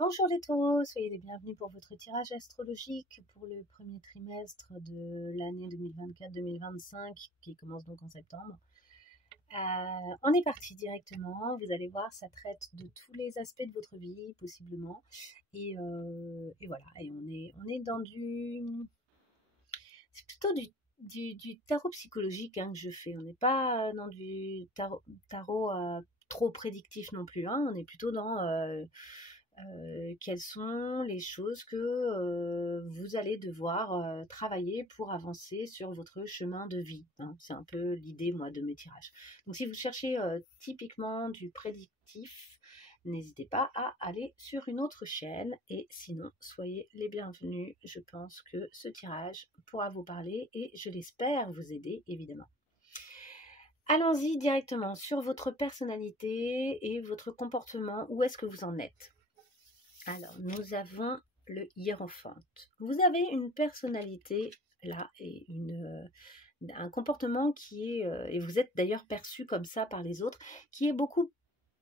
Bonjour les taureaux, soyez les bienvenus pour votre tirage astrologique pour le premier trimestre de l'année 2024-2025 qui commence donc en septembre. On est parti directement, vous allez voir, ça traite de tous les aspects de votre vie possiblement. Et voilà, et on est dans c'est plutôt du tarot psychologique que je fais, on n'est pas dans du tarot trop prédictif non plus, on est plutôt dans quelles sont les choses que vous allez devoir travailler pour avancer sur votre chemin de vie. C'est un peu l'idée, moi, de mes tirages. Donc, si vous cherchez typiquement du prédictif, n'hésitez pas à aller sur une autre chaîne. Et sinon, soyez les bienvenus. Je pense que ce tirage pourra vous parler et je l'espère vous aider, évidemment. Allons-y directement sur votre personnalité et votre comportement. Où est-ce que vous en êtes ? Alors, nous avons le hiérophante. Vous avez une personnalité là et un comportement qui est, et vous êtes d'ailleurs perçu comme ça par les autres, qui est beaucoup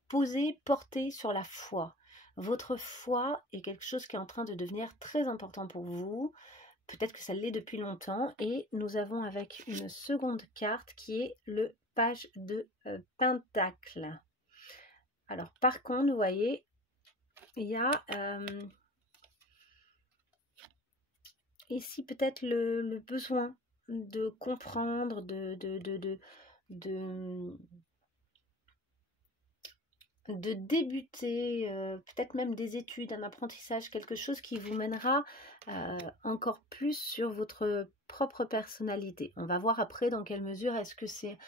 posé, porté sur la foi. Votre foi est quelque chose qui est en train de devenir très important pour vous. Peut-être que ça l'est depuis longtemps. Et nous avons avec une seconde carte qui est le page de Pentacle. Alors, par contre, vous voyez, il y a ici peut-être le besoin de comprendre, de débuter, peut-être même des études, un apprentissage, quelque chose qui vous mènera encore plus sur votre propre personnalité. On va voir après dans quelle mesure est-ce que c'est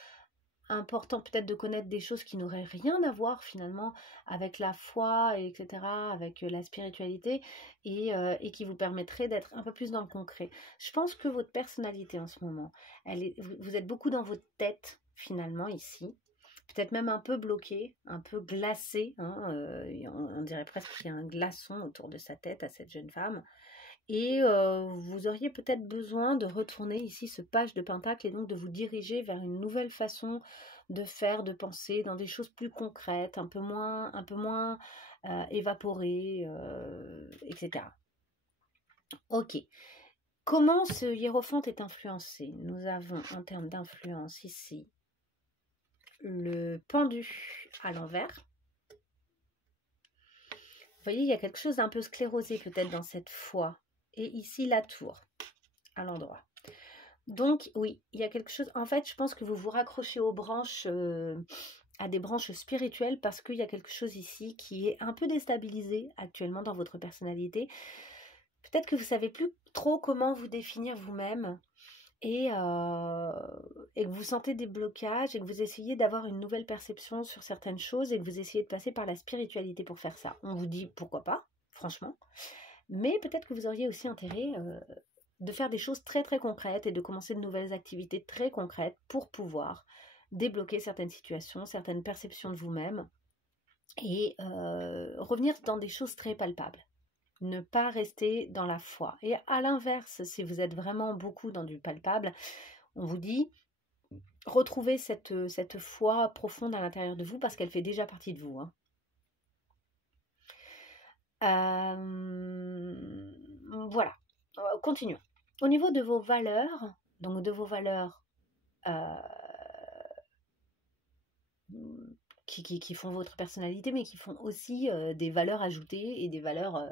important peut-être de connaître des choses qui n'auraient rien à voir finalement avec la foi, etc., avec la spiritualité, et qui vous permettraient d'être un peu plus dans le concret. Je pense que votre personnalité en ce moment, vous êtes beaucoup dans votre tête finalement ici, peut-être même un peu bloqué, un peu glacé, on dirait presque qu'il y a un glaçon autour de sa tête à cette jeune femme. Et vous auriez peut-être besoin de retourner ici ce page de Pentacle et donc de vous diriger vers une nouvelle façon de faire, de penser, dans des choses plus concrètes, un peu moins évaporées, etc. Ok. Comment ce hiérophante est influencé? Nous avons en termes d'influence ici le pendu à l'envers. Vous voyez, il y a quelque chose d'un peu sclérosé peut-être dans cette foi. Et ici, la tour, à l'endroit. Donc, oui, il y a quelque chose... En fait, je pense que vous vous raccrochez aux branches, à des branches spirituelles, parce qu'il y a quelque chose ici qui est un peu déstabilisé actuellement dans votre personnalité. Peut-être que vous ne savez plus trop comment vous définir vous-même, et que vous sentez des blocages, et que vous essayez d'avoir une nouvelle perception sur certaines choses, et que vous essayez de passer par la spiritualité pour faire ça. On vous dit pourquoi pas, franchement. Mais peut-être que vous auriez aussi intérêt de faire des choses très très concrètes et de commencer de nouvelles activités très concrètes pour pouvoir débloquer certaines situations, certaines perceptions de vous-même et revenir dans des choses très palpables. Ne pas rester dans la foi. Et à l'inverse, si vous êtes vraiment beaucoup dans du palpable, on vous dit retrouvez cette foi profonde à l'intérieur de vous parce qu'elle fait déjà partie de vous. Voilà, continuons. Au niveau de vos valeurs, donc de vos valeurs qui font votre personnalité, mais qui font aussi des valeurs ajoutées et des valeurs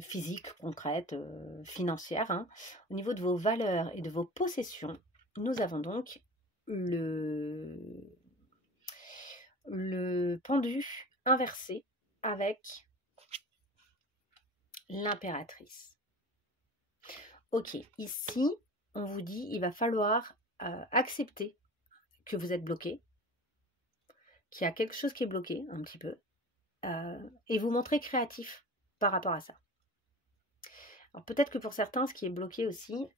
physiques, concrètes, financières. Au niveau de vos valeurs et de vos possessions, nous avons donc le pendu inversé avec l'impératrice. Ok, ici, on vous dit il va falloir accepter que vous êtes bloqué, qu'il y a quelque chose qui est bloqué un petit peu, et vous montrer créatif par rapport à ça. Alors peut-être que pour certains, ce qui est bloqué aussi,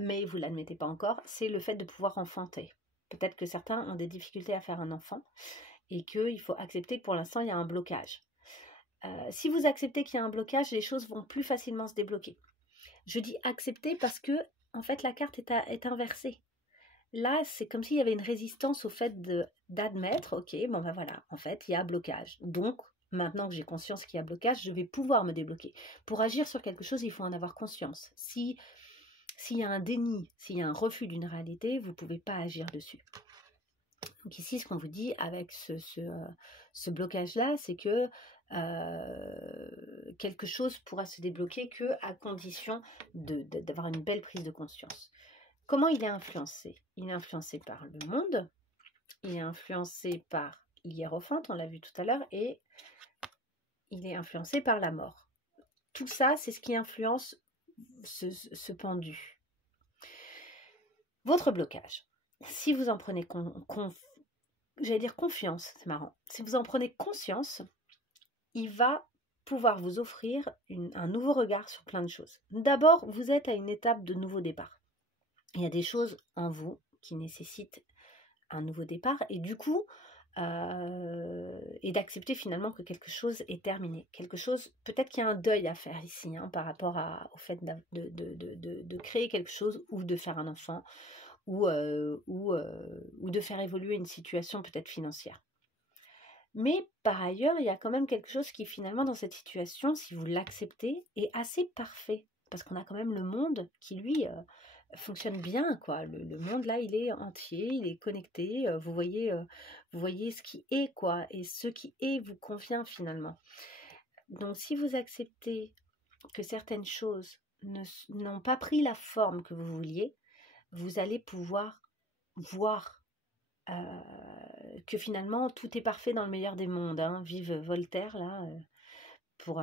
mais vous ne l'admettez pas encore, c'est le fait de pouvoir enfanter. Peut-être que certains ont des difficultés à faire un enfant et qu'il faut accepter que pour l'instant, il y a un blocage. Si vous acceptez qu'il y a un blocage, les choses vont plus facilement se débloquer. Je dis accepter parce que, en fait, la carte est inversée. Là, c'est comme s'il y avait une résistance au fait d'admettre, ok, bon ben voilà, en fait, il y a blocage. Donc, maintenant que j'ai conscience qu'il y a blocage, je vais pouvoir me débloquer. Pour agir sur quelque chose, il faut en avoir conscience. S'il y a un déni, s'il y a un refus d'une réalité, vous ne pouvez pas agir dessus. Donc ici, ce qu'on vous dit avec ce blocage-là, c'est que quelque chose pourra se débloquer qu'à condition d'avoir une belle prise de conscience. Comment il est influencé? Il est influencé par le monde, il est influencé par l'hiérophante, on l'a vu tout à l'heure, et il est influencé par la mort. Tout ça, c'est ce qui influence ce pendu. Votre blocage, si vous en prenez j'allais dire confiance, c'est marrant. Si vous en prenez conscience, il va pouvoir vous offrir un nouveau regard sur plein de choses. D'abord, vous êtes à une étape de nouveau départ. Il y a des choses en vous qui nécessitent un nouveau départ et du coup, et d'accepter finalement que quelque chose est terminé. Quelque chose, peut-être qu'il y a un deuil à faire ici par rapport au fait de créer quelque chose ou de faire un enfant ou de faire évoluer une situation peut-être financière. Mais par ailleurs, il y a quand même quelque chose qui finalement dans cette situation, si vous l'acceptez, est assez parfait. Parce qu'on a quand même le monde qui, lui, fonctionne bien, quoi. Le monde, là, il est entier, il est connecté. Vous voyez ce qui est, quoi. Et ce qui est vous convient finalement. Donc, si vous acceptez que certaines choses n'ont pas pris la forme que vous vouliez, vous allez pouvoir voir que finalement tout est parfait dans le meilleur des mondes. Vive Voltaire là pour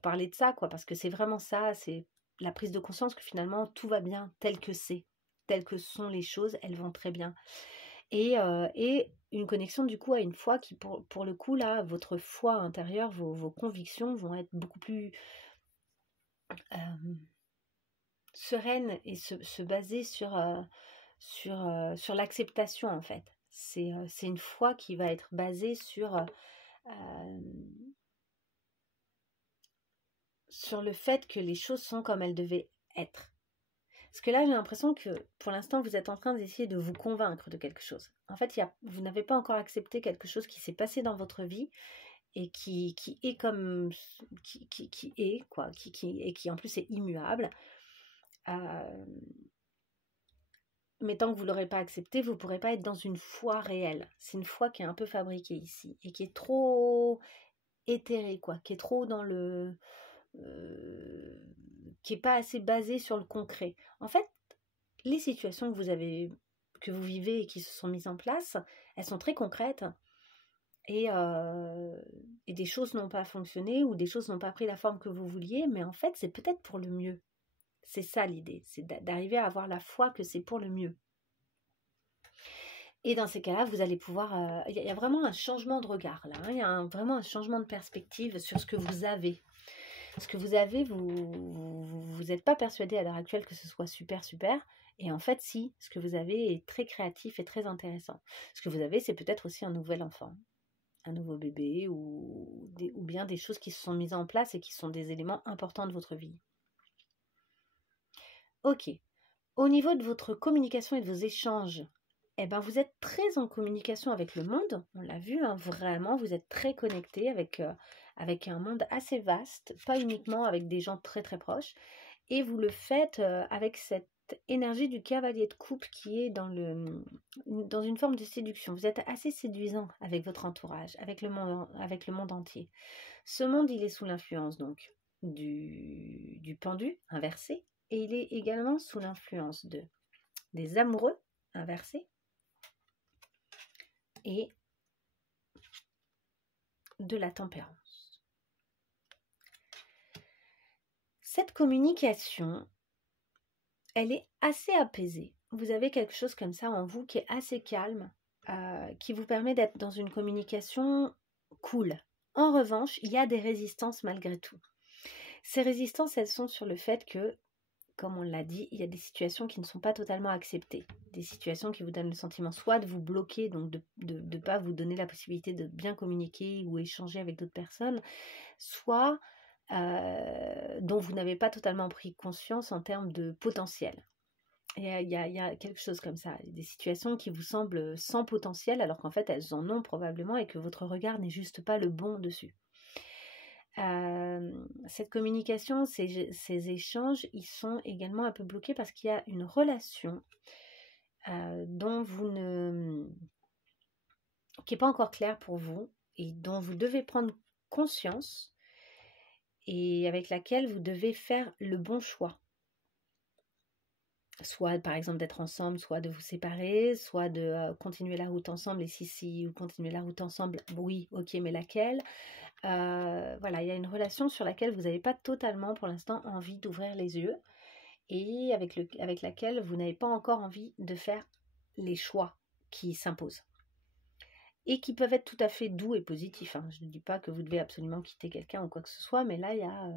parler de ça, quoi, parce que c'est vraiment ça, c'est la prise de conscience que finalement tout va bien tel que c'est, tel que sont les choses, elles vont très bien. Et une connexion du coup à une foi qui pour le coup là, votre foi intérieure, vos convictions vont être beaucoup plus sereines et se baser sur l'acceptation en fait. C'est une foi qui va être basée sur le fait que les choses sont comme elles devaient être. Parce que là, j'ai l'impression que pour l'instant, vous êtes en train d'essayer de vous convaincre de quelque chose. En fait, vous n'avez pas encore accepté quelque chose qui s'est passé dans votre vie et qui est comme qui est quoi, et qui en plus est immuable. Mais tant que vous ne l'aurez pas accepté, vous ne pourrez pas être dans une foi réelle. C'est une foi qui est un peu fabriquée ici et qui est trop éthérée, quoi, qui est trop dans le... qui n'est pas assez basée sur le concret. En fait, les situations que vous vivez et qui se sont mises en place, elles sont très concrètes et des choses n'ont pas fonctionné ou des choses n'ont pas pris la forme que vous vouliez, mais en fait, c'est peut-être pour le mieux. C'est ça l'idée, c'est d'arriver à avoir la foi que c'est pour le mieux. Et dans ces cas-là, vous allez pouvoir... Il y a vraiment un changement de regard là. Il y a vraiment un changement de perspective sur ce que vous avez. Ce que vous avez, vous n'êtes pas persuadé à l'heure actuelle que ce soit super. Et en fait, si, ce que vous avez est très créatif et très intéressant. Ce que vous avez, c'est peut-être aussi un nouvel enfant, un nouveau bébé ou bien des choses qui se sont mises en place et qui sont des éléments importants de votre vie. Ok. Au niveau de votre communication et de vos échanges, eh ben, vous êtes très en communication avec le monde, on l'a vu, vraiment, vous êtes très connecté avec un monde assez vaste, pas uniquement avec des gens très très proches, et vous le faites avec cette énergie du cavalier de coupe qui est dans une forme de séduction. Vous êtes assez séduisant avec votre entourage, avec le monde entier. Ce monde, il est sous l'influence donc du pendu inversé, et il est également sous l'influence des amoureux inversés et de la tempérance. Cette communication, elle est assez apaisée. Vous avez quelque chose comme ça en vous qui est assez calme, qui vous permet d'être dans une communication cool. En revanche, il y a des résistances malgré tout. Ces résistances, elles sont sur le fait que, comme on l'a dit, il y a des situations qui ne sont pas totalement acceptées. Des situations qui vous donnent le sentiment soit de vous bloquer, donc de ne pas vous donner la possibilité de bien communiquer ou échanger avec d'autres personnes, soit dont vous n'avez pas totalement pris conscience en termes de potentiel. Il y a quelque chose comme ça, des situations qui vous semblent sans potentiel, alors qu'en fait, elles en ont probablement et que votre regard n'est juste pas le bon dessus. Cette communication, ces échanges, ils sont également un peu bloqués parce qu'il y a une relation dont vous ne... qui n'est pas encore claire pour vous et dont vous devez prendre conscience et avec laquelle vous devez faire le bon choix. Soit par exemple d'être ensemble, soit de vous séparer, soit de continuer la route ensemble. Et si vous continuez la route ensemble, oui, ok, mais laquelle? Voilà, il y a une relation sur laquelle vous n'avez pas totalement pour l'instant envie d'ouvrir les yeux et avec laquelle vous n'avez pas encore envie de faire les choix qui s'imposent. Et qui peuvent être tout à fait doux et positifs. Hein. Je ne dis pas que vous devez absolument quitter quelqu'un ou quoi que ce soit, mais là, il y a...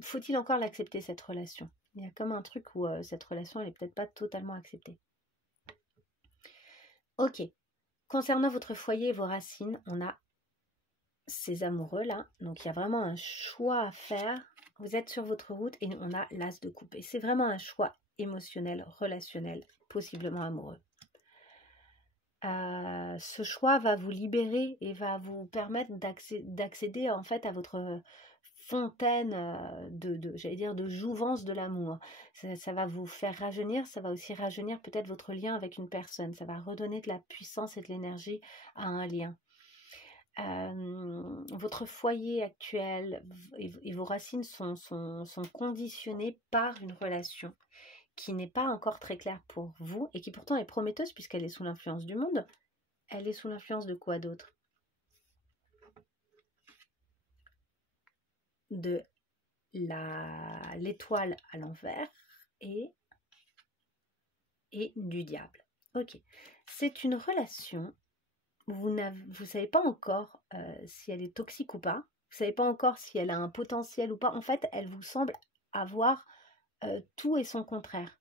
faut-il encore l'accepter, cette relation? Il y a comme un truc où cette relation, elle n'est peut-être pas totalement acceptée. Ok. Concernant votre foyer et vos racines, on a ces amoureux-là. Donc, il y a vraiment un choix à faire. Vous êtes sur votre route et on a l'as de coupe. Et c'est vraiment un choix émotionnel, relationnel, possiblement amoureux. Ce choix va vous libérer et va vous permettre d'accéder en fait à votre fontaine j'allais dire de jouvence de l'amour. Ça va vous faire rajeunir, ça va aussi rajeunir peut-être votre lien avec une personne, ça va redonner de la puissance et de l'énergie à un lien. Votre foyer actuel et vos racines sont conditionnés par une relation qui n'est pas encore très claire pour vous et qui pourtant est prometteuse puisqu'elle est sous l'influence du monde. Elle est sous l'influence de quoi d'autre? De l'étoile à l'envers et du diable. Ok. C'est une relation, vous savez pas encore si elle est toxique ou pas, vous savez pas encore si elle a un potentiel ou pas. En fait, elle vous semble avoir tout et son contraire.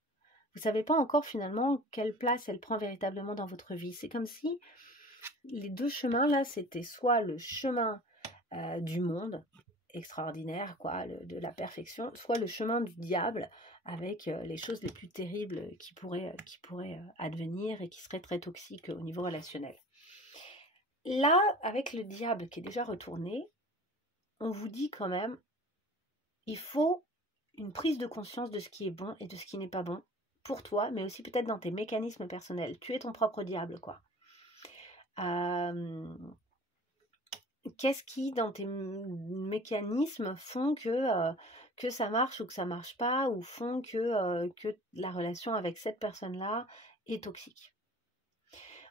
Vous savez pas encore finalement quelle place elle prend véritablement dans votre vie. C'est comme si les deux chemins là, c'était soit le chemin du monde extraordinaire, quoi, de la perfection, soit le chemin du diable avec les choses les plus terribles qui pourraient advenir et qui seraient très toxiques au niveau relationnel. Là, avec le diable qui est déjà retourné, on vous dit quand même, il faut une prise de conscience de ce qui est bon et de ce qui n'est pas bon pour toi, mais aussi peut-être dans tes mécanismes personnels. Tu es ton propre diable, quoi. Qu'est-ce qui, dans tes mécanismes, font que ça marche ou que ça marche pas, ou font que la relation avec cette personne-là est toxique?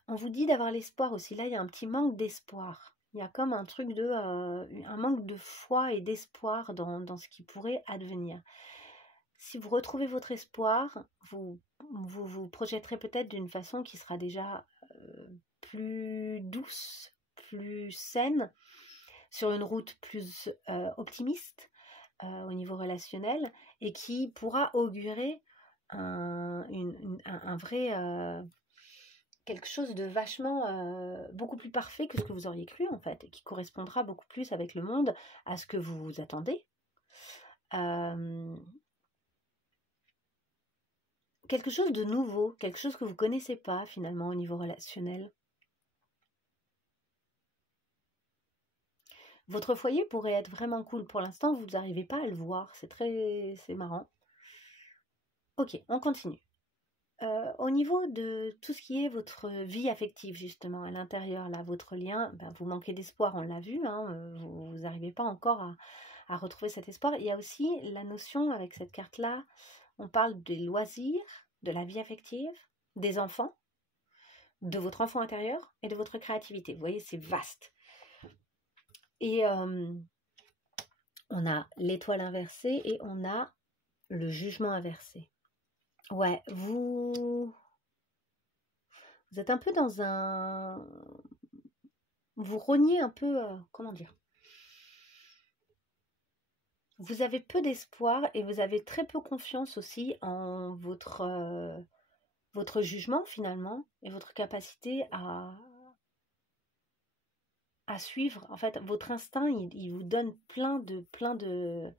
On vous dit d'avoir l'espoir aussi. Là, il y a un petit manque d'espoir. Il y a comme un truc un manque de foi et d'espoir dans ce qui pourrait advenir. Si vous retrouvez votre espoir, vous projetterez peut-être d'une façon qui sera déjà plus douce, plus saine, sur une route plus optimiste au niveau relationnel et qui pourra augurer un vrai quelque chose de vachement beaucoup plus parfait que ce que vous auriez cru en fait et qui correspondra beaucoup plus avec le monde à ce que vous attendez. Quelque chose de nouveau, quelque chose que vous connaissez pas finalement au niveau relationnel. Votre foyer pourrait être vraiment cool. Pour l'instant, vous n'arrivez pas à le voir. C'est marrant. Ok, on continue. Au niveau de tout ce qui est votre vie affective, justement, à l'intérieur, là, votre lien, ben, vous manquez d'espoir, on l'a vu, hein, vous n'arrivez pas encore à retrouver cet espoir. Il y a aussi la notion, avec cette carte-là, on parle des loisirs, de la vie affective, des enfants, de votre enfant intérieur et de votre créativité. Vous voyez, c'est vaste. Et on a l'étoile inversée et on a le jugement inversé. Ouais, vous êtes un peu dans un... Vous rognez un peu... comment dire? Vous avez peu d'espoir et vous avez très peu confiance aussi en votre jugement finalement et votre capacité à suivre. En fait, votre instinct, il vous donne plein de...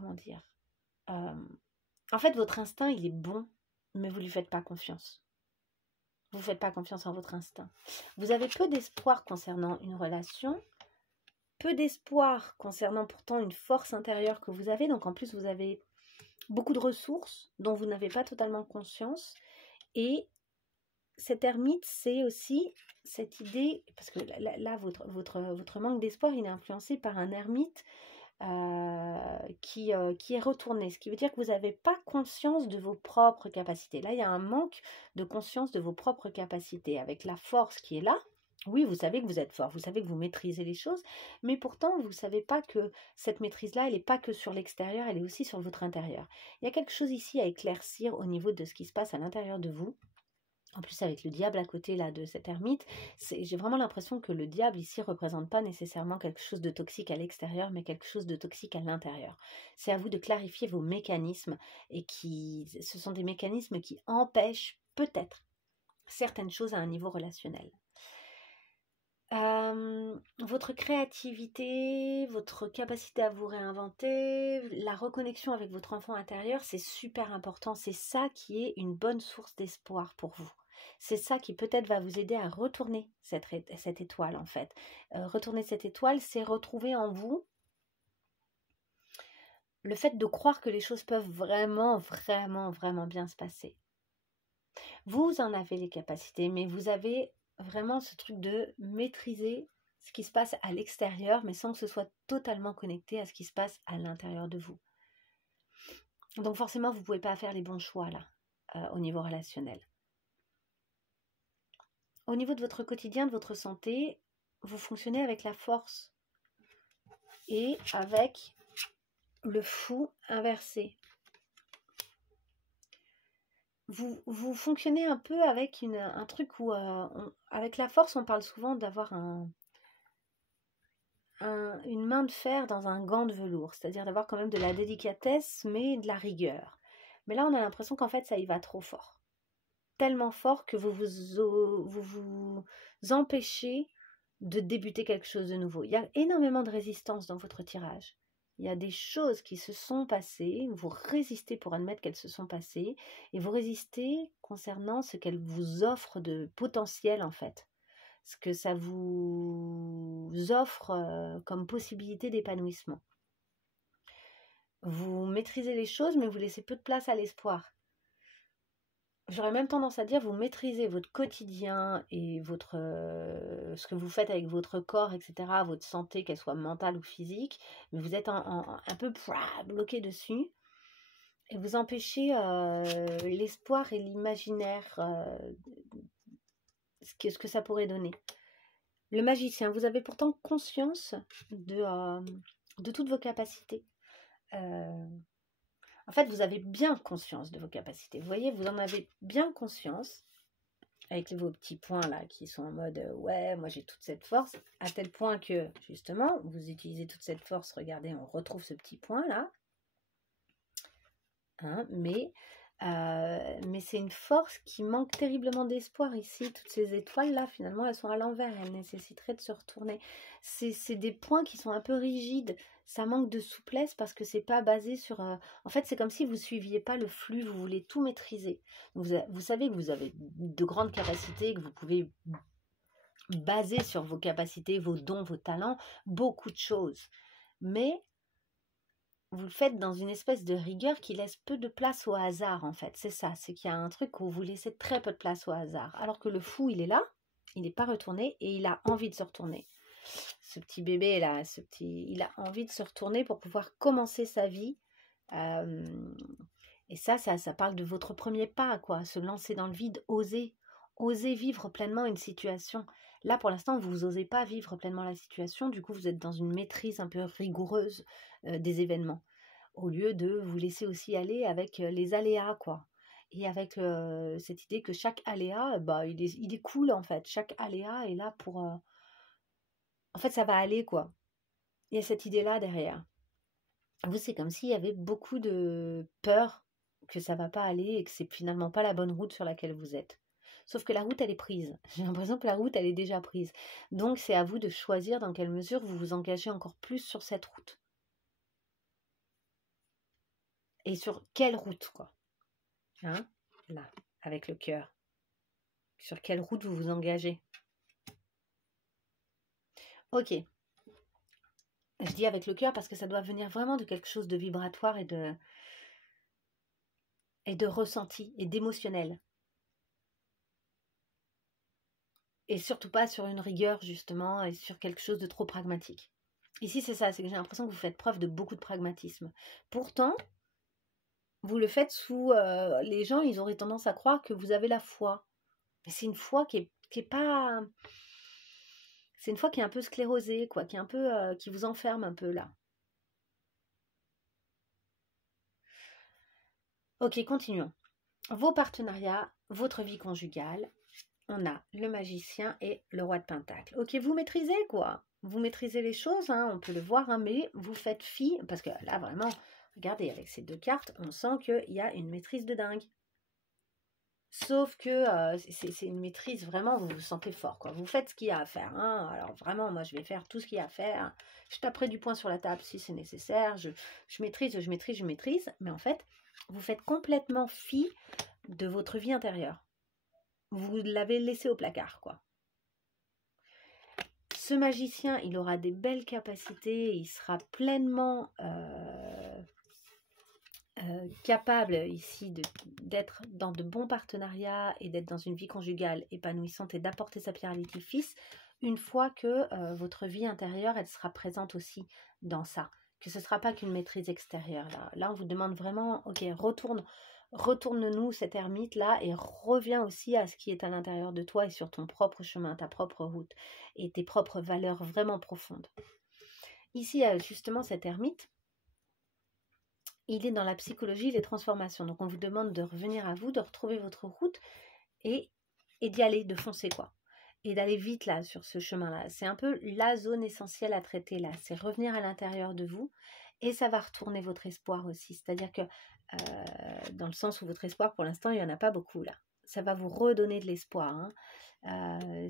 comment dire, en fait, votre instinct, il est bon, mais vous ne lui faites pas confiance. Vous ne faites pas confiance en votre instinct. Vous avez peu d'espoir concernant une relation, peu d'espoir concernant pourtant une force intérieure que vous avez. Donc en plus, vous avez beaucoup de ressources dont vous n'avez pas totalement conscience. Et cet ermite, c'est aussi cette idée, parce que là votre manque d'espoir, il est influencé par un ermite qui est retourné, ce qui veut dire que vous n'avez pas conscience de vos propres capacités. Là, il y a un manque de conscience de vos propres capacités. Avec la force qui est là, oui, vous savez que vous êtes fort, vous savez que vous maîtrisez les choses, mais pourtant, vous ne savez pas que cette maîtrise-là, elle n'est pas que sur l'extérieur, elle est aussi sur votre intérieur. Il y a quelque chose ici à éclaircir au niveau de ce qui se passe à l'intérieur de vous. En plus, avec le diable à côté là de cet ermite, j'ai vraiment l'impression que le diable ici représente pas nécessairement quelque chose de toxique à l'extérieur, mais quelque chose de toxique à l'intérieur. C'est à vous de clarifier vos mécanismes et ce sont des mécanismes qui empêchent peut-être certaines choses à un niveau relationnel. Votre créativité, votre capacité à vous réinventer, la reconnexion avec votre enfant intérieur, c'est super important. C'est ça qui est une bonne source d'espoir pour vous. C'est ça qui peut-être va vous aider à retourner cette étoile en fait. Retourner cette étoile, c'est retrouver en vous le fait de croire que les choses peuvent vraiment, vraiment, vraiment bien se passer. Vous en avez les capacités, mais vous avez vraiment ce truc de maîtriser ce qui se passe à l'extérieur, mais sans que ce soit totalement connecté à ce qui se passe à l'intérieur de vous. Donc forcément, vous ne pouvez pas faire les bons choix là, au niveau relationnel. Au niveau de votre quotidien, de votre santé, vous fonctionnez avec la force et avec le fou inversé. Vous fonctionnez un peu avec un truc où, avec la force, on parle souvent d'avoir une main de fer dans un gant de velours, c'est-à-dire d'avoir quand même de la délicatesse, mais de la rigueur. Mais là, on a l'impression qu'en fait, ça y va trop fort. Tellement fort que vous vous empêchez de débuter quelque chose de nouveau. Il y a énormément de résistance dans votre tirage. Il y a des choses qui se sont passées, vous résistez pour admettre qu'elles se sont passées, et vous résistez concernant ce qu'elles vous offrent de potentiel en fait. Ce que ça vous offre comme possibilité d'épanouissement. Vous maîtrisez les choses, mais vous laissez peu de place à l'espoir. J'aurais même tendance à dire, vous maîtrisez votre quotidien et ce que vous faites avec votre corps, etc., votre santé, qu'elle soit mentale ou physique, mais vous êtes un peu bloqué dessus et vous empêchez l'espoir et l'imaginaire, ce que ça pourrait donner. Le magicien, vous avez pourtant conscience de toutes vos capacités. En fait, vous avez bien conscience de vos capacités. Vous voyez, vous en avez bien conscience avec vos petits points là qui sont en mode ouais, moi j'ai toute cette force, à tel point que justement, vous utilisez toute cette force. Regardez, on retrouve ce petit point là. Hein, mais c'est une force qui manque terriblement d'espoir ici. Toutes ces étoiles là, finalement, elles sont à l'envers. Elles nécessiteraient de se retourner. C'est des points qui sont un peu rigides. Ça manque de souplesse parce que c'est pas basé sur... En fait, c'est comme si vous suiviez pas le flux. Vous voulez tout maîtriser. Vous savez que vous avez de grandes capacités, que vous pouvez baser sur vos capacités, vos dons, vos talents, beaucoup de choses. Mais vous le faites dans une espèce de rigueur qui laisse peu de place au hasard, en fait. C'est ça, c'est qu'il y a un truc où vous laissez très peu de place au hasard. Alors que le fou, il est là, il n'est pas retourné et il a envie de se retourner. Ce petit bébé là, il a envie de se retourner pour pouvoir commencer sa vie. Et ça parle de votre premier pas, quoi. Se lancer dans le vide, oser vivre pleinement une situation. Là, pour l'instant, vous n'osez pas vivre pleinement la situation. Du coup, vous êtes dans une maîtrise un peu rigoureuse des événements. Au lieu de vous laisser aussi aller avec les aléas, quoi. Et avec cette idée que chaque aléa, il est cool, en fait. Chaque aléa est là pour... En fait, ça va aller, quoi. Il y a cette idée-là derrière. Vous, c'est comme s'il y avait beaucoup de peur que ça va pas aller et que c'est finalement pas la bonne route sur laquelle vous êtes. Sauf que la route, elle est prise. J'ai l'impression que la route, elle est déjà prise. Donc, c'est à vous de choisir dans quelle mesure vous vous engagez encore plus sur cette route. Et sur quelle route, quoi. Hein? Là, avec le cœur. Sur quelle route vous vous engagez? Ok. Je dis avec le cœur parce que ça doit venir vraiment de quelque chose de vibratoire et de ressenti et d'émotionnel. Et surtout pas sur une rigueur, justement, et sur quelque chose de trop pragmatique. Ici, c'est ça, c'est que j'ai l'impression que vous faites preuve de beaucoup de pragmatisme. Pourtant, vous le faites sous... les gens, ils auraient tendance à croire que vous avez la foi. Mais c'est une foi qui est pas... C'est une foi qui est un peu sclérosée, quoi, qui est un peu... qui vous enferme un peu, là. Ok, continuons. Vos partenariats, votre vie conjugale, on a le magicien et le roi de pentacle. Ok, vous maîtrisez, quoi. Vous maîtrisez les choses, hein, on peut le voir, hein, mais vous faites fi, parce que là, vraiment, regardez, avec ces deux cartes, on sent qu'il y a une maîtrise de dingue. Sauf que c'est une maîtrise, vraiment, vous vous sentez fort, quoi. Vous faites ce qu'il y a à faire, hein. Alors vraiment, moi, je vais faire tout ce qu'il y a à faire. Je taperai du poing sur la table si c'est nécessaire. Je maîtrise. Mais en fait, vous faites complètement fi de votre vie intérieure. Vous l'avez laissé au placard, quoi. Ce magicien, il aura des belles capacités, il sera pleinement capable ici d'être dans de bons partenariats et d'être dans une vie conjugale épanouissante et d'apporter sa pierre à l'édifice une fois que votre vie intérieure, elle sera présente aussi dans ça. Que ce ne sera pas qu'une maîtrise extérieure. Là, on vous demande vraiment, ok, retourne-nous cette ermite-là et reviens aussi à ce qui est à l'intérieur de toi et sur ton propre chemin, ta propre route et tes propres valeurs vraiment profondes. Ici, justement, cette ermite, il est dans la psychologie, les transformations. Donc, on vous demande de revenir à vous, de retrouver votre route et d'y aller, de foncer, quoi. Et d'aller vite, là, sur ce chemin-là. C'est un peu la zone essentielle à traiter, là. C'est revenir à l'intérieur de vous et ça va retourner votre espoir aussi. C'est-à-dire que, dans le sens où votre espoir, pour l'instant, il n'y en a pas beaucoup, là. Ça va vous redonner de l'espoir, hein.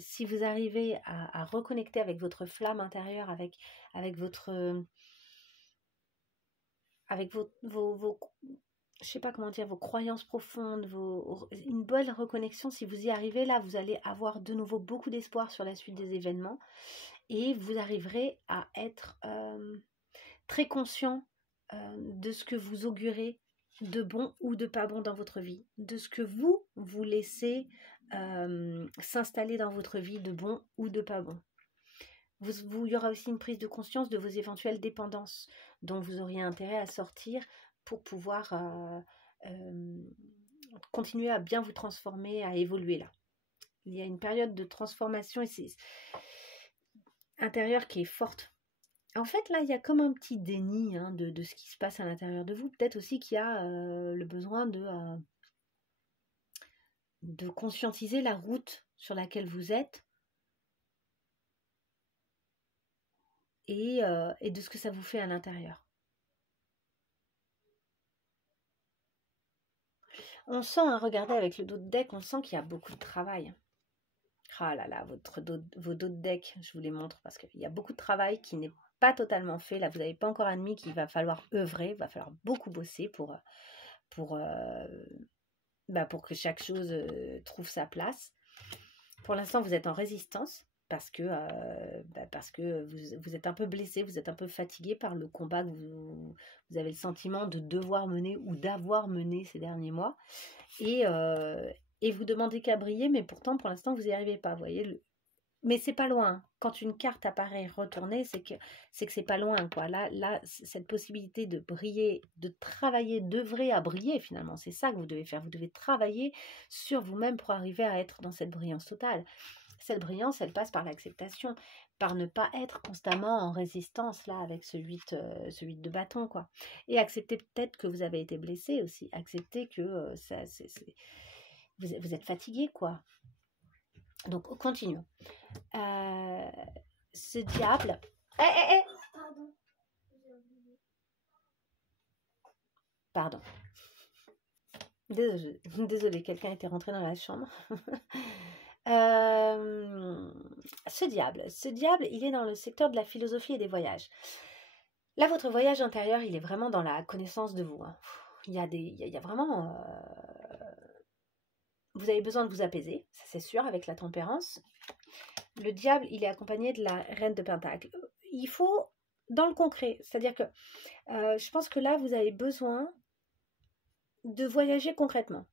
Si vous arrivez à reconnecter avec votre flamme intérieure, avec votre... avec je sais pas comment dire, vos croyances profondes, une bonne reconnexion, si vous y arrivez, là, vous allez avoir de nouveau beaucoup d'espoir sur la suite des événements et vous arriverez à être très conscient de ce que vous augurez de bon ou de pas bon dans votre vie, de ce que vous laissez s'installer dans votre vie de bon ou de pas bon. Il y aura aussi une prise de conscience de vos éventuelles dépendances dont vous auriez intérêt à sortir pour pouvoir continuer à bien vous transformer, à évoluer là. Il y a une période de transformation intérieure qui est forte. En fait, là, il y a comme un petit déni hein, de ce qui se passe à l'intérieur de vous. Peut-être aussi qu'il y a le besoin de conscientiser la route sur laquelle vous êtes et de ce que ça vous fait à l'intérieur. On sent, hein, regardez avec le dos de deck, on sent qu'il y a beaucoup de travail. Ah là là, vos dos de deck, je vous les montre parce qu'il y a beaucoup de travail qui n'est pas totalement fait. Là, vous n'avez pas encore admis qu'il va falloir œuvrer, il va falloir beaucoup bosser pour que chaque chose trouve sa place. Pour l'instant, vous êtes en résistance parce que vous êtes un peu blessé, vous êtes un peu fatigué par le combat que vous avez le sentiment de devoir mener ou d'avoir mené ces derniers mois. Et vous demandez qu'à briller, mais pourtant, pour l'instant, vous n'y arrivez pas, vous voyez. Mais c'est pas loin. Quand une carte apparaît retournée, c'est que c'est pas loin, quoi. Là, cette possibilité de briller, de travailler, d'œuvrer à briller, finalement, c'est ça que vous devez faire. Vous devez travailler sur vous-même pour arriver à être dans cette brillance totale. Cette brillance, elle passe par l'acceptation, par ne pas être constamment en résistance, là, avec ce 8 de bâton, quoi. Et accepter peut-être que vous avez été blessé aussi. Accepter que vous êtes fatigué, quoi. Donc, continuons. Ce diable... Pardon. Désolée, quelqu'un était rentré dans la chambre. Ce diable, il est dans le secteur de la philosophie et des voyages. Là, votre voyage intérieur, il est vraiment dans la connaissance de vous. Hein. il y a vraiment... vous avez besoin de vous apaiser, ça c'est sûr, avec la tempérance. Le diable, il est accompagné de la reine de Pentacle. Il faut, dans le concret, c'est-à-dire que je pense que là, vous avez besoin de voyager concrètement.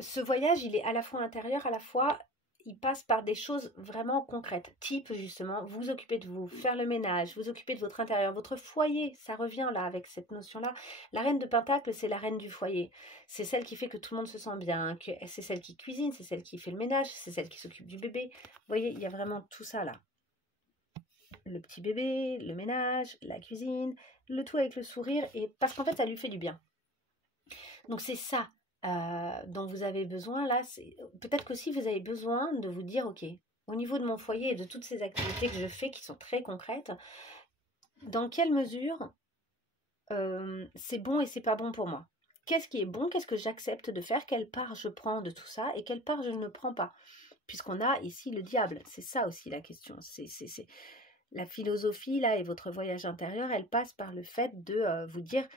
Ce voyage, il est à la fois intérieur, à la fois, il passe par des choses vraiment concrètes. Type, justement, vous occuper de vous, faire le ménage, vous occuper de votre intérieur, votre foyer, ça revient là avec cette notion-là. La reine de Pentacle, c'est la reine du foyer. C'est celle qui fait que tout le monde se sent bien, que c'est celle qui cuisine, c'est celle qui fait le ménage, c'est celle qui s'occupe du bébé. Vous voyez, il y a vraiment tout ça là. Le petit bébé, le ménage, la cuisine, le tout avec le sourire, et parce qu'en fait, ça lui fait du bien. Donc c'est ça dont vous avez besoin là. Peut-être qu'aussi vous avez besoin de vous dire, ok, au niveau de mon foyer et de toutes ces activités que je fais qui sont très concrètes, dans quelle mesure c'est bon et c'est pas bon pour moi? Qu'est-ce qui est bon? Qu'est-ce que j'accepte de faire? Quelle part je prends de tout ça et quelle part je ne prends pas? Puisqu'on a ici le diable. C'est ça aussi la question. C'est la philosophie là et votre voyage intérieur, elle passe par le fait de vous dire,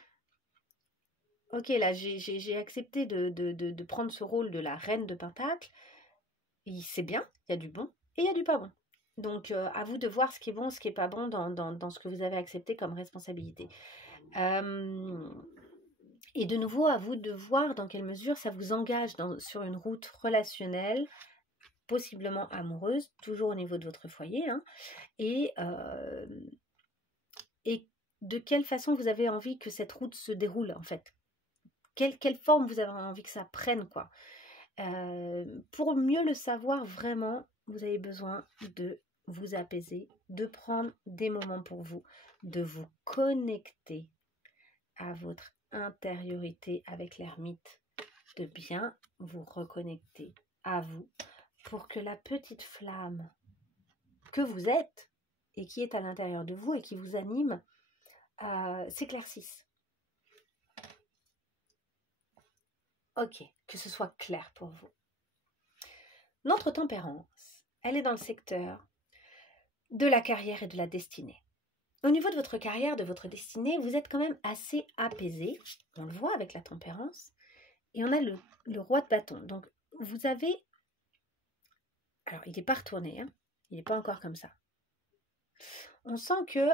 ok, là, j'ai accepté de prendre ce rôle de la reine de Pentacle. C'est bien, il y a du bon et il y a du pas bon. Donc, à vous de voir ce qui est bon, ce qui n'est pas bon dans ce que vous avez accepté comme responsabilité. Et de nouveau, à vous de voir dans quelle mesure ça vous engage sur une route relationnelle, possiblement amoureuse, toujours au niveau de votre foyer, hein, et de quelle façon vous avez envie que cette route se déroule, en fait. Quelle forme vous avez envie que ça prenne, quoi. Pour mieux le savoir vraiment, vous avez besoin de vous apaiser, de prendre des moments pour vous, de vous connecter à votre intériorité avec l'ermite, de bien vous reconnecter à vous pour que la petite flamme que vous êtes et qui est à l'intérieur de vous et qui vous anime s'éclaircisse. Ok, que ce soit clair pour vous. Notre tempérance, elle est dans le secteur de la carrière et de la destinée. Au niveau de votre carrière, de votre destinée, vous êtes quand même assez apaisé. On le voit avec la tempérance. Et on a le roi de bâton. Donc, vous avez... Alors, il n'est pas retourné. Hein, il n'est pas encore comme ça. On sent que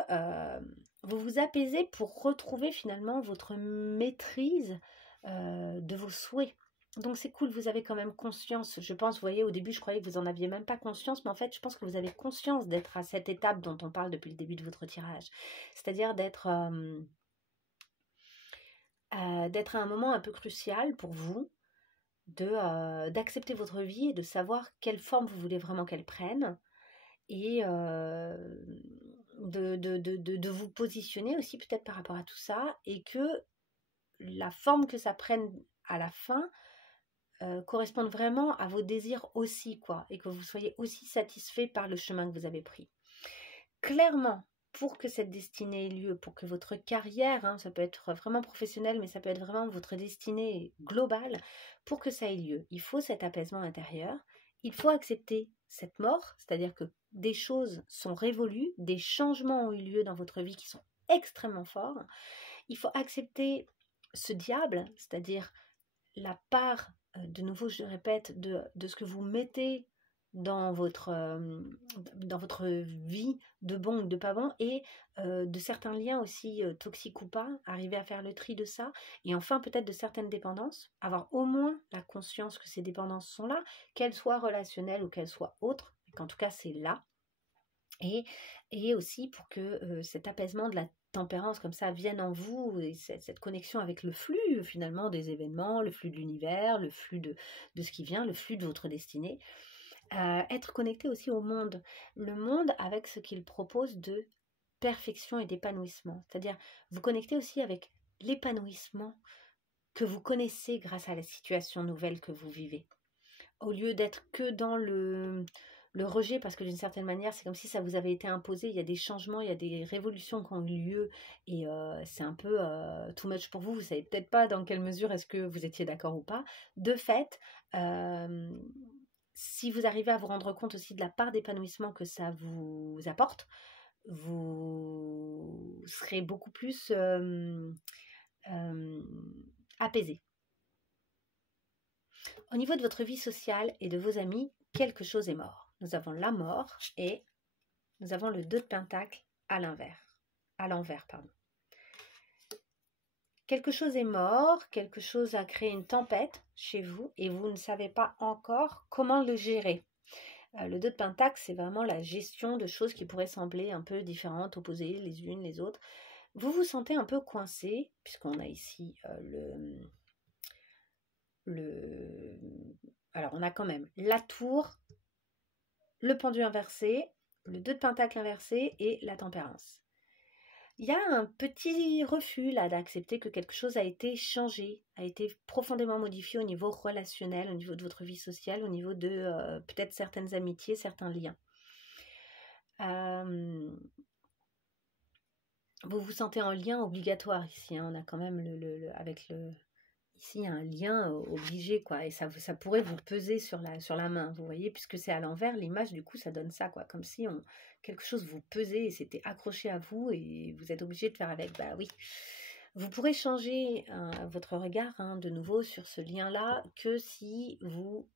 vous vous apaisez pour retrouver finalement votre maîtrise de vos souhaits. Donc c'est cool, vous avez quand même conscience, je pense, vous voyez, au début je croyais que vous n'en aviez même pas conscience, mais en fait je pense que vous avez conscience d'être à cette étape dont on parle depuis le début de votre tirage. C'est-à-dire d'être à un moment un peu crucial pour vous, d'accepter votre vie et de savoir quelle forme vous voulez vraiment qu'elle prenne, et de vous positionner aussi peut-être par rapport à tout ça, et que la forme que ça prenne à la fin corresponde vraiment à vos désirs aussi, quoi, et que vous soyez aussi satisfait par le chemin que vous avez pris. Clairement, pour que cette destinée ait lieu, pour que votre carrière, hein, ça peut être vraiment professionnel, mais ça peut être vraiment votre destinée globale, pour que ça ait lieu, il faut cet apaisement intérieur, il faut accepter cette mort, c'est-à-dire que des choses sont révolues, des changements ont eu lieu dans votre vie qui sont extrêmement forts, il faut accepter ce diable, c'est-à-dire la part, de nouveau je répète, de ce que vous mettez dans votre vie, de bon ou de pas bon, et de certains liens aussi toxiques ou pas, arriver à faire le tri de ça, et enfin peut-être de certaines dépendances, avoir au moins la conscience que ces dépendances sont là, qu'elles soient relationnelles ou qu'elles soient autres, qu'en tout cas c'est là, et aussi pour que cet apaisement de la tempérance comme ça vienne en vous, et cette connexion avec le flux finalement des événements, le flux de l'univers, le flux de ce qui vient, le flux de votre destinée. Être connecté aussi au monde. Le monde avec ce qu'il propose de perfection et d'épanouissement. C'est-à-dire vous connecter aussi avec l'épanouissement que vous connaissez grâce à la situation nouvelle que vous vivez. Au lieu d'être que dans le rejet, parce que d'une certaine manière, c'est comme si ça vous avait été imposé. Il y a des changements, il y a des révolutions qui ont eu lieu, et c'est un peu too much pour vous. Vous ne savez peut-être pas dans quelle mesure est-ce que vous étiez d'accord ou pas. De fait, si vous arrivez à vous rendre compte aussi de la part d'épanouissement que ça vous apporte, vous serez beaucoup plus apaisé. Au niveau de votre vie sociale et de vos amis, quelque chose est mort. Nous avons la mort et nous avons le 2 de Pentacle à l'envers. Quelque chose est mort, quelque chose a créé une tempête chez vous et vous ne savez pas encore comment le gérer. Le 2 de Pentacle, c'est vraiment la gestion de choses qui pourraient sembler un peu différentes, opposées les unes les autres. Vous vous sentez un peu coincé, puisqu'on a ici alors, on a quand même la tour, le pendu inversé, le 2 de Pentacle inversé et la tempérance. Il y a un petit refus là d'accepter que quelque chose a été changé, a été profondément modifié au niveau relationnel, au niveau de votre vie sociale, au niveau de peut-être certaines amitiés, certains liens. Vous vous sentez en lien obligatoire ici, hein, on a quand même ici il y a un lien obligé, quoi, et ça pourrait vous peser sur la main, vous voyez, puisque c'est à l'envers, l'image, du coup, ça donne ça, quoi, comme si quelque chose vous pesait et c'était accroché à vous et vous êtes obligé de faire avec. Bah oui, vous pourrez changer votre regard, hein, de nouveau sur ce lien-là que si vous...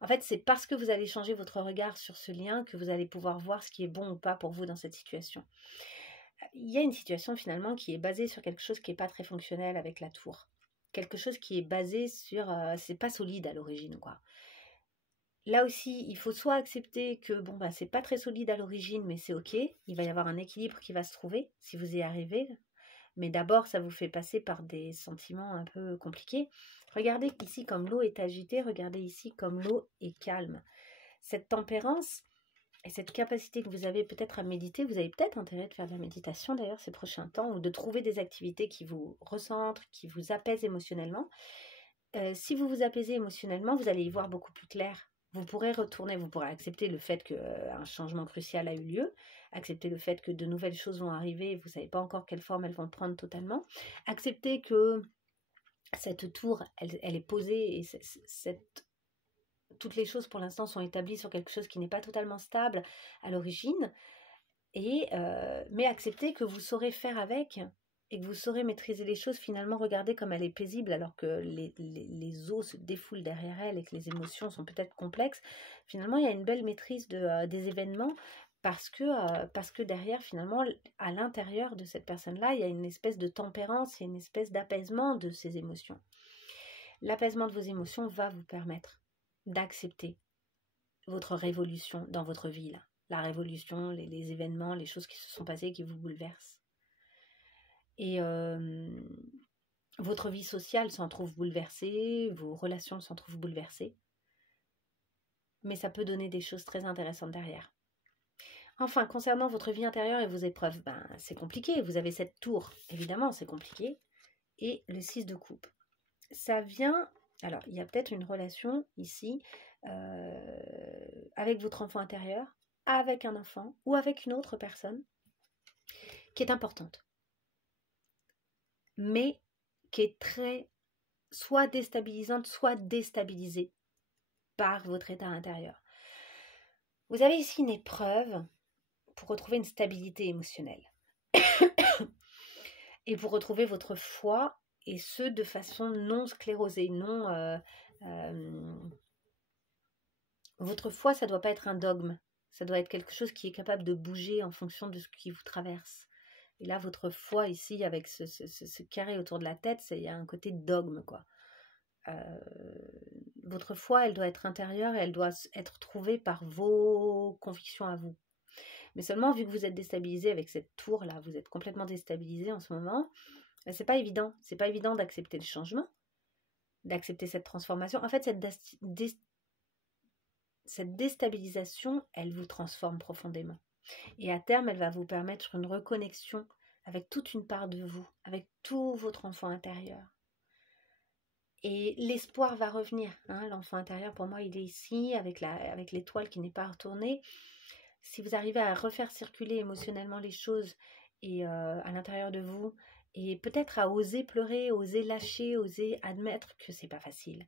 En fait, c'est parce que vous allez changer votre regard sur ce lien que vous allez pouvoir voir ce qui est bon ou pas pour vous dans cette situation. Il y a une situation finalement qui est basée sur quelque chose qui n'est pas très fonctionnel avec la tour. Quelque chose qui est basé sur... c'est pas solide à l'origine, quoi. Là aussi, il faut soit accepter que bon, bah, c'est pas très solide à l'origine, mais c'est ok. Il va y avoir un équilibre qui va se trouver si vous y arrivez. Mais d'abord, ça vous fait passer par des sentiments un peu compliqués. Regardez ici comme l'eau est agitée, regardez ici comme l'eau est calme. Cette tempérance et cette capacité que vous avez peut-être à méditer, vous avez peut-être intérêt de faire de la méditation d'ailleurs ces prochains temps, ou de trouver des activités qui vous recentrent, qui vous apaisent émotionnellement. Si vous vous apaisez émotionnellement, vous allez y voir beaucoup plus clair. Vous pourrez retourner, vous pourrez accepter le fait qu'un changement crucial a eu lieu, accepter le fait que de nouvelles choses vont arriver et vous ne savez pas encore quelle forme elles vont prendre totalement, accepter que cette tour, elle est posée et toutes les choses pour l'instant sont établies sur quelque chose qui n'est pas totalement stable à l'origine, mais accepter que vous saurez faire avec et que vous saurez maîtriser les choses, finalement regarder comme elle est paisible alors que les os se défoulent derrière elle et que les émotions sont peut-être complexes. Finalement, il y a une belle maîtrise des événements parce que derrière, finalement, à l'intérieur de cette personne-là, il y a une espèce de tempérance, il y a une espèce d'apaisement de ces émotions. L'apaisement de vos émotions va vous permettre d'accepter votre révolution dans votre vie, là. La révolution, les événements, les choses qui se sont passées, qui vous bouleversent. Et votre vie sociale s'en trouve bouleversée, vos relations s'en trouvent bouleversées. Mais ça peut donner des choses très intéressantes derrière. Enfin, concernant votre vie intérieure et vos épreuves, c'est compliqué. Vous avez cette tour, évidemment, c'est compliqué. Et le 6 de coupe. Ça vient... Alors, il y a peut-être une relation ici avec votre enfant intérieur, avec un enfant ou avec une autre personne qui est importante, mais qui est très soit déstabilisante, soit déstabilisée par votre état intérieur. Vous avez ici une épreuve pour retrouver une stabilité émotionnelle et pour retrouver votre foi, et ce de façon non sclérosée, votre foi, ça ne doit pas être un dogme, ça doit être quelque chose qui est capable de bouger en fonction de ce qui vous traverse. Et là, votre foi ici, avec ce carré autour de la tête, il y a un côté dogme, quoi. Votre foi, elle doit être intérieure et elle doit être trouvée par vos convictions à vous. Mais seulement, vu que vous êtes déstabilisé avec cette tour-là, vous êtes complètement déstabilisé en ce moment, c'est pas évident. C'est pas évident d'accepter le changement, d'accepter cette transformation. En fait, cette déstabilisation, elle vous transforme profondément. Et à terme, elle va vous permettre une reconnexion avec toute une part de vous, avec tout votre enfant intérieur. Et l'espoir va revenir. Hein, l'enfant intérieur, pour moi, il est ici, avec l'étoile qui n'est pas retournée. Si vous arrivez à refaire circuler émotionnellement les choses et à l'intérieur de vous, et peut-être à oser pleurer, oser lâcher, oser admettre que c'est pas facile.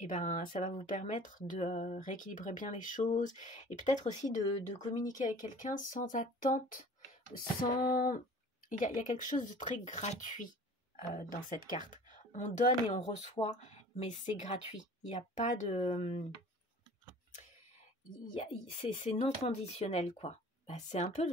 et ben, ça va vous permettre de rééquilibrer bien les choses et peut-être aussi de communiquer avec quelqu'un sans attente, sans... il y a quelque chose de très gratuit dans cette carte. On donne et on reçoit, mais c'est gratuit. Il n'y a pas de... c'est non conditionnel, quoi. Bah, c'est un peu,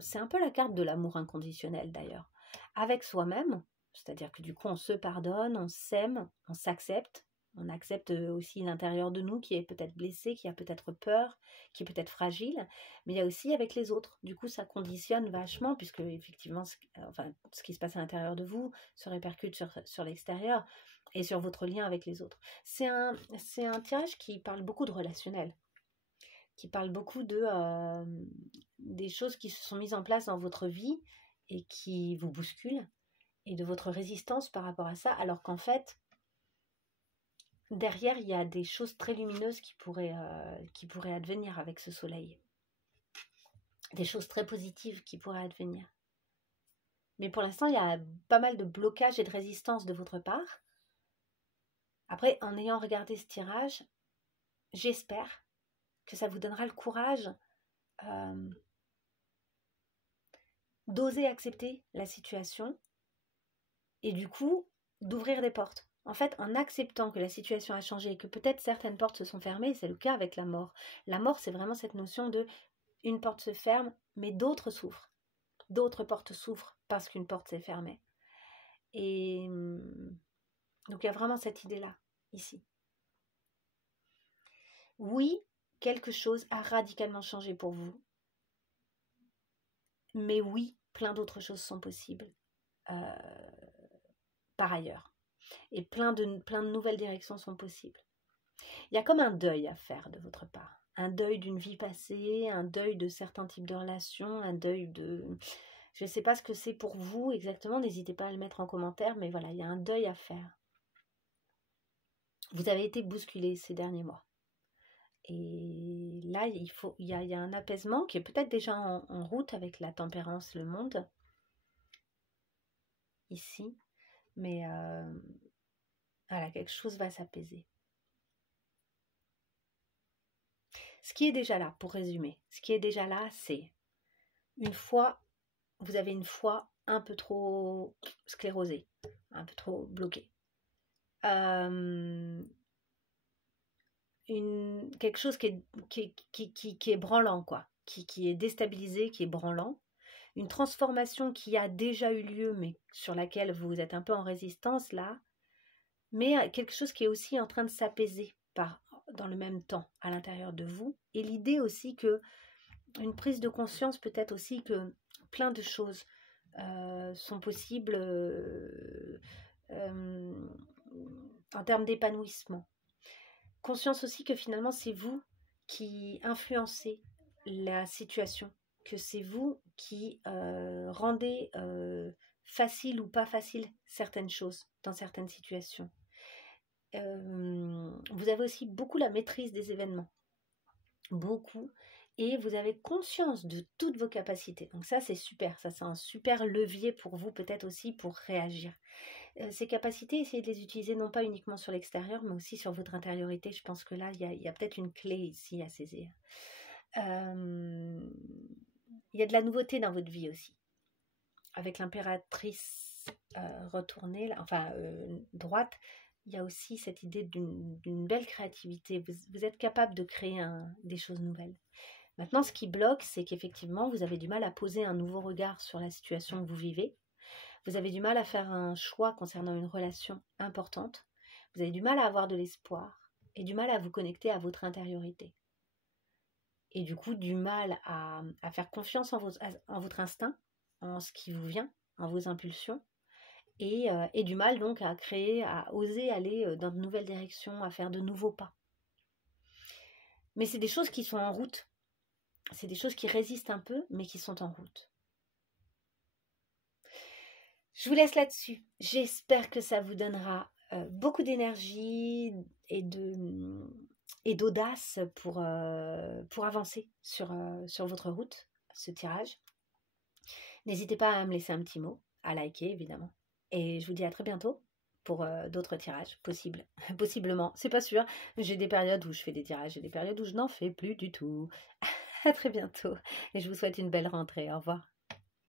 c'est un peu la carte de l'amour inconditionnel, d'ailleurs. Avec soi-même, c'est-à-dire que du coup, on se pardonne, on s'aime, on s'accepte. On accepte aussi l'intérieur de nous qui est peut-être blessé, qui a peut-être peur, qui est peut-être fragile. Mais il y a aussi avec les autres. Du coup, ça conditionne vachement, puisque effectivement, enfin, ce qui se passe à l'intérieur de vous se répercute sur l'extérieur et sur votre lien avec les autres. C'est un tirage qui parle beaucoup de relationnel, qui parle beaucoup des choses qui se sont mises en place dans votre vie et qui vous bousculent, et de votre résistance par rapport à ça, alors qu'en fait, derrière, il y a des choses très lumineuses qui pourraient advenir avec ce soleil. Des choses très positives qui pourraient advenir. Mais pour l'instant, il y a pas mal de blocages et de résistance de votre part. Après, en ayant regardé ce tirage, j'espère que ça vous donnera le courage d'oser accepter la situation et du coup d'ouvrir des portes. En fait, en acceptant que la situation a changé et que peut-être certaines portes se sont fermées, c'est le cas avec la mort. La mort, c'est vraiment cette notion de une porte se ferme, mais d'autres s'ouvrent. D'autres portes s'ouvrent parce qu'une porte s'est fermée. Et donc il y a vraiment cette idée-là, ici. Oui, quelque chose a radicalement changé pour vous. Mais oui, plein d'autres choses sont possibles par ailleurs. Et plein de nouvelles directions sont possibles. Il y a comme un deuil à faire de votre part. Un deuil d'une vie passée, un deuil de certains types de relations, un deuil de... Je ne sais pas ce que c'est pour vous exactement, n'hésitez pas à le mettre en commentaire, mais voilà, il y a un deuil à faire. Vous avez été bousculé ces derniers mois. Et là, il y a un apaisement qui est peut-être déjà en route avec la tempérance, le monde, ici. Mais voilà, quelque chose va s'apaiser. Ce qui est déjà là, pour résumer, ce qui est déjà là, c'est une foi, vous avez une foi un peu trop sclérosée, un peu trop bloquée. Quelque chose qui est branlant, quoi, qui est déstabilisé, qui est branlant. Une transformation qui a déjà eu lieu, mais sur laquelle vous êtes un peu en résistance, là. Mais quelque chose qui est aussi en train de s'apaiser dans le même temps à l'intérieur de vous. Et l'idée aussi que une prise de conscience peut-être aussi que plein de choses sont possibles en termes d'épanouissement. Conscience aussi que finalement c'est vous qui influencez la situation, que c'est vous qui rendez facile ou pas facile certaines choses dans certaines situations. Vous avez aussi beaucoup la maîtrise des événements, beaucoup, et vous avez conscience de toutes vos capacités. Donc ça, c'est super, ça c'est un super levier pour vous peut-être aussi pour réagir. Ces capacités, essayez de les utiliser non pas uniquement sur l'extérieur, mais aussi sur votre intériorité. Je pense que là, il y a peut-être une clé ici à saisir. Il y a de la nouveauté dans votre vie aussi. Avec l'impératrice retournée, enfin droite, il y a aussi cette idée d'une belle créativité. Vous êtes capable de créer des choses nouvelles. Maintenant, ce qui bloque, c'est qu'effectivement, vous avez du mal à poser un nouveau regard sur la situation que vous vivez. Vous avez du mal à faire un choix concernant une relation importante. Vous avez du mal à avoir de l'espoir et du mal à vous connecter à votre intériorité. Et du coup, du mal à faire confiance en votre instinct, en ce qui vous vient, en vos impulsions. Et du mal donc à créer, à oser aller dans de nouvelles directions, à faire de nouveaux pas. Mais c'est des choses qui sont en route. C'est des choses qui résistent un peu, mais qui sont en route. Je vous laisse là-dessus. J'espère que ça vous donnera beaucoup d'énergie et d'audace pour avancer sur votre route, ce tirage. N'hésitez pas à me laisser un petit mot, à liker évidemment. Et je vous dis à très bientôt pour d'autres tirages, possible. Possiblement, c'est pas sûr. J'ai des périodes où je fais des tirages et des périodes où je n'en fais plus du tout. À très bientôt et je vous souhaite une belle rentrée. Au revoir.